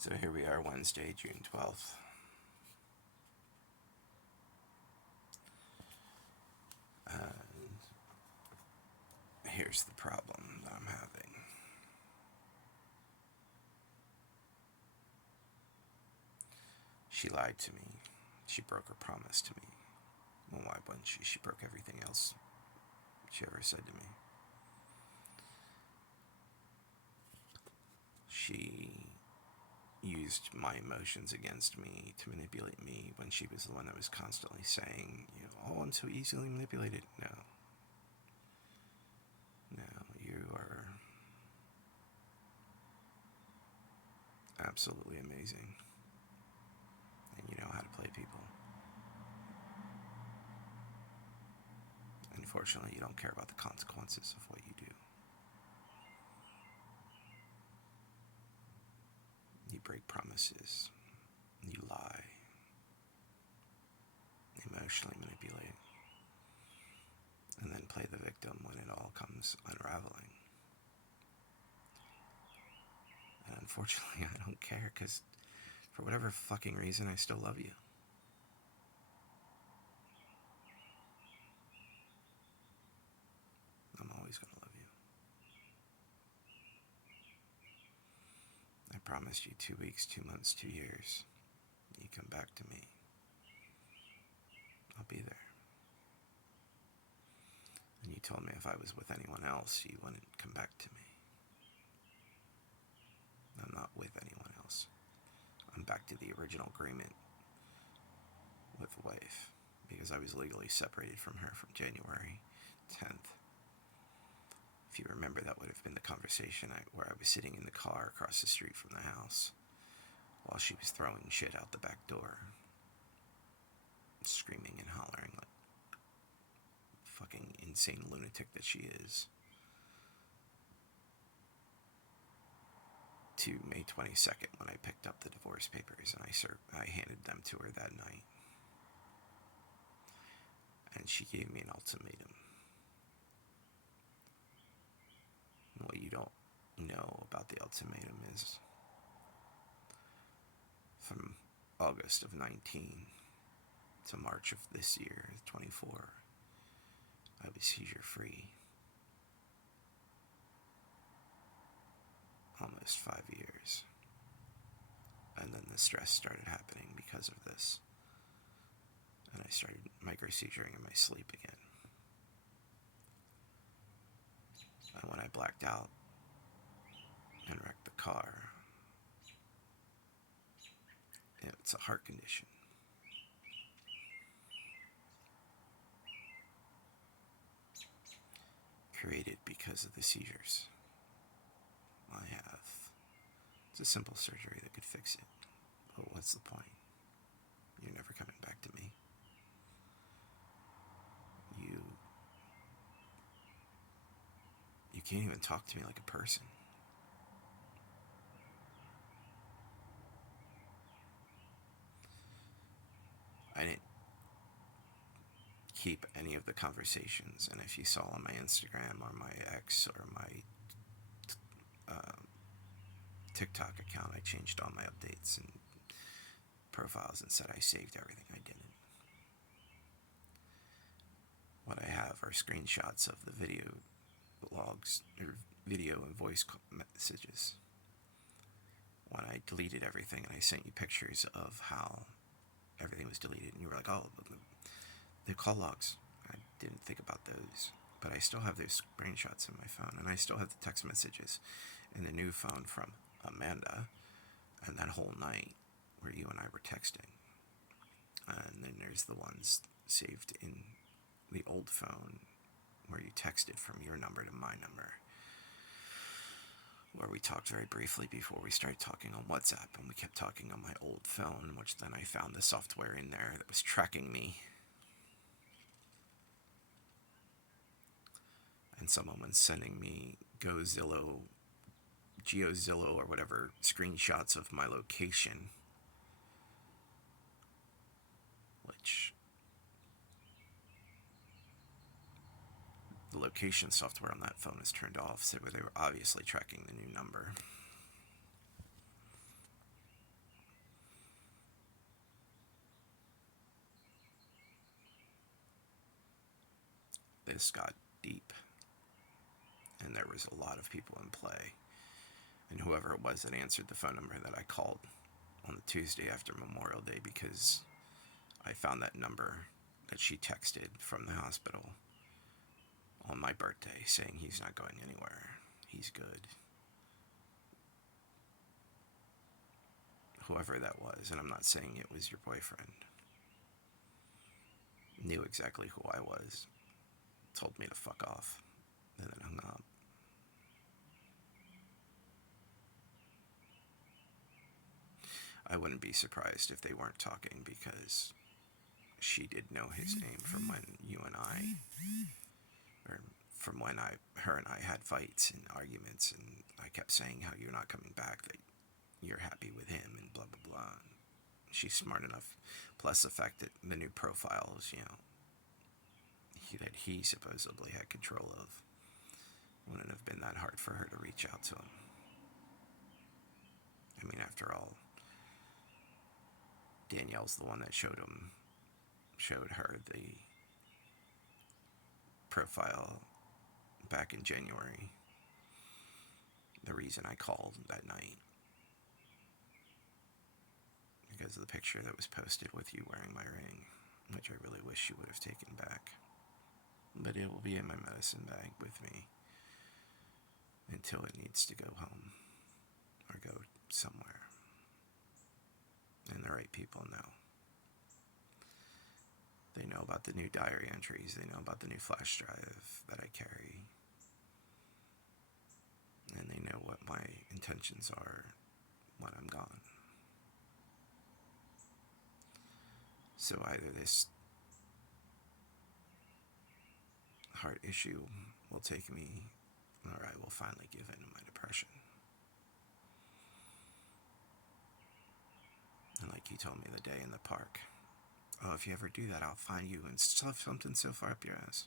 So here we are, Wednesday, June 12th. Here's the problem that I'm having. She lied to me. She broke her promise to me. Well, why wouldn't she? She broke everything else she ever said to me. She used my emotions against me to manipulate me when she was the one that was constantly saying, oh, I'm so easily manipulated. No. No, you are absolutely amazing. And you know how to play people. Unfortunately, you don't care about the consequences of what you do. You break promises. You lie. Emotionally manipulate. And then play the victim when it all comes unraveling. And unfortunately, I don't care because for whatever fucking reason, I still love you. I'm always going to love you. I promised you 2 weeks, 2 months, 2 years. You come back to me. I'll be there. And you told me if I was with anyone else, you wouldn't come back to me. I'm not with anyone else. I'm back to the original agreement with the wife because I was legally separated from her from January 10th. If you remember, that would have been the conversation where I was sitting in the car across the street from the house while she was throwing shit out the back door, screaming and hollering like fucking insane lunatic that she is. To May 22nd, when I picked up the divorce papers and I handed them to her that night. And she gave me an ultimatum. And what you don't know about the ultimatum is from August of 19 to March of this year, 24, I was seizure free. Almost 5 years. And then the stress started happening because of this. And I started micro-seizuring in my sleep again. And when I blacked out and wrecked the car, it's a heart condition. Created because of the seizures I have. It's a simple surgery that could fix it. But what's the point? You're never coming back to me. You can't even talk to me like a person. I didn't keep any of the conversations, and if you saw on my Instagram or my X or my TikTok account, I changed all my updates and profiles and said I saved everything. I didn't. What I have are screenshots of the video logs, or video and voice messages. When I deleted everything and I sent you pictures of how everything was deleted, and you were like, oh, the call logs. I didn't think about those. But I still have those screenshots in my phone, and I still have the text messages in the new phone from Amanda, and that whole night where you and I were texting. And then there's the ones saved in the old phone where you texted from your number to my number, where we talked very briefly before we started talking on WhatsApp, and we kept talking on my old phone, which then I found the software in there that was tracking me. And someone was sending me GeoZillow or whatever screenshots of my location, which the location software on that phone is turned off, so they were obviously tracking the new number. this got deep, and there was a lot of people in play. And whoever it was that answered the phone number that I called on the Tuesday after Memorial Day, because I found that number that she texted from the hospital on my birthday saying he's not going anywhere, he's good. Whoever that was, and I'm not saying it was your boyfriend, knew exactly who I was, told me to fuck off, and then hung up. I wouldn't be surprised if they weren't talking, because she did know his name from when you and I, or from when her and I had fights and arguments, and I kept saying how you're not coming back, that you're happy with him, and blah blah blah. She's smart enough, plus the fact that the new profiles, that he supposedly had control of, wouldn't have been that hard for her to reach out to him. I mean, after all, Danielle's the one that showed her the profile back in January. The reason I called that night, because of the picture that was posted with you wearing my ring, which I really wish you would have taken back. But it will be in my medicine bag with me until it needs to go home or go somewhere. And the right people know. They know about the new diary entries. They know about the new flash drive that I carry. And they know what my intentions are when I'm gone. So either this heart issue will take me, or I will finally give in to my depression. And like you told me the day in the park, oh, if you ever do that, I'll find you and stuff something so far up your ass.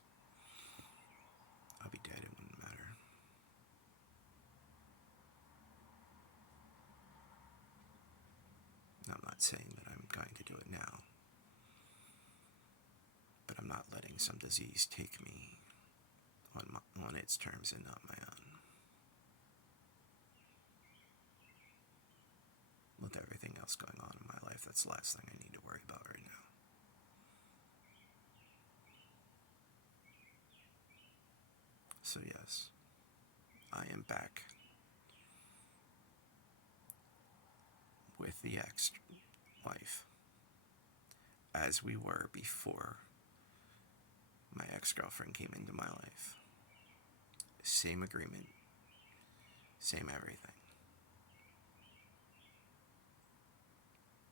I'll be dead, it wouldn't matter. I'm not saying that I'm going to do it now, but I'm not letting some disease take me on its terms and not my own. With everything else going on in my life, that's the last thing I need to worry about right now. So yes, I am back with the ex-wife, as we were before my ex-girlfriend came into my life. Same agreement, same everything.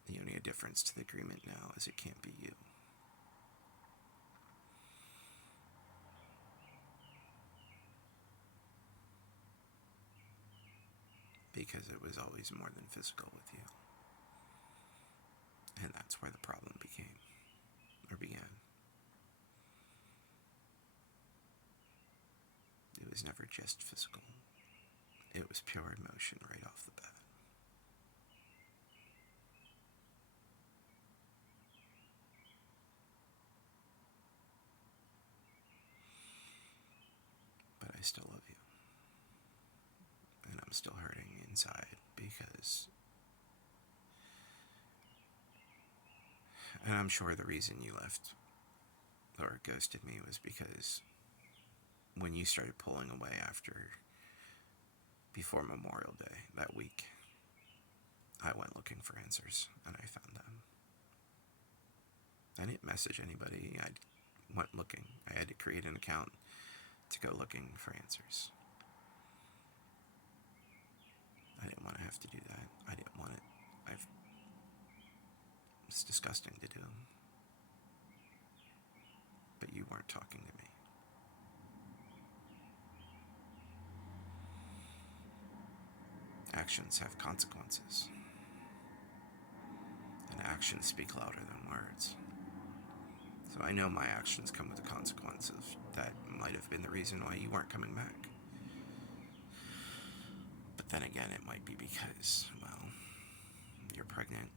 The only difference to the agreement now is it can't be you. Because it was always more than physical with you. And that's where the problem began. It was never just physical. It was pure emotion right off the bat. But I still love you. And I'm still hurting inside because... And I'm sure the reason you left or ghosted me was because when you started pulling away before Memorial Day that week, I went looking for answers and I found them. I didn't message anybody. I went looking. I had to create an account to go looking for answers. I didn't want to have to do that. I didn't want it. It's disgusting to do. But you weren't talking to me. Actions have consequences. And actions speak louder than words. So I know my actions come with the consequences. That might have been the reason why you weren't coming back. But then again, it might be because, well, you're pregnant,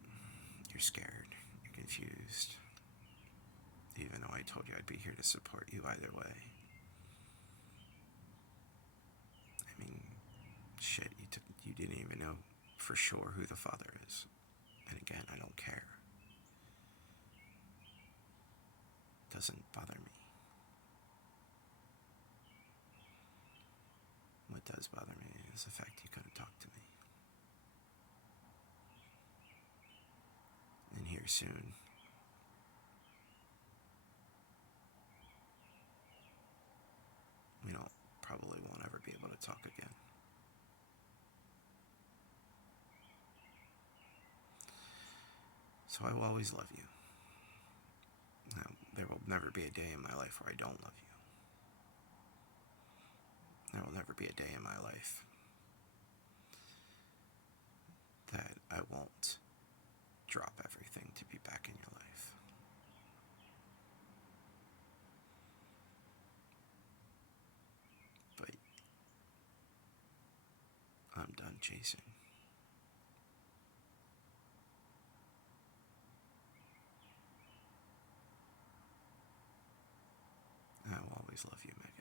you're scared, you're confused. Even though I told you I'd be here to support you either way. Shit, you didn't even know for sure who the Father is. And again, I don't care. It doesn't bother me. What does bother me is the fact you couldn't talk to me. And here soon, we probably won't ever be able to talk again. So I will always love you. Now, there will never be a day in my life where I don't love you. There will never be a day in my life that I won't drop everything to be back in your life. But I'm done chasing. I will always love you, Meg.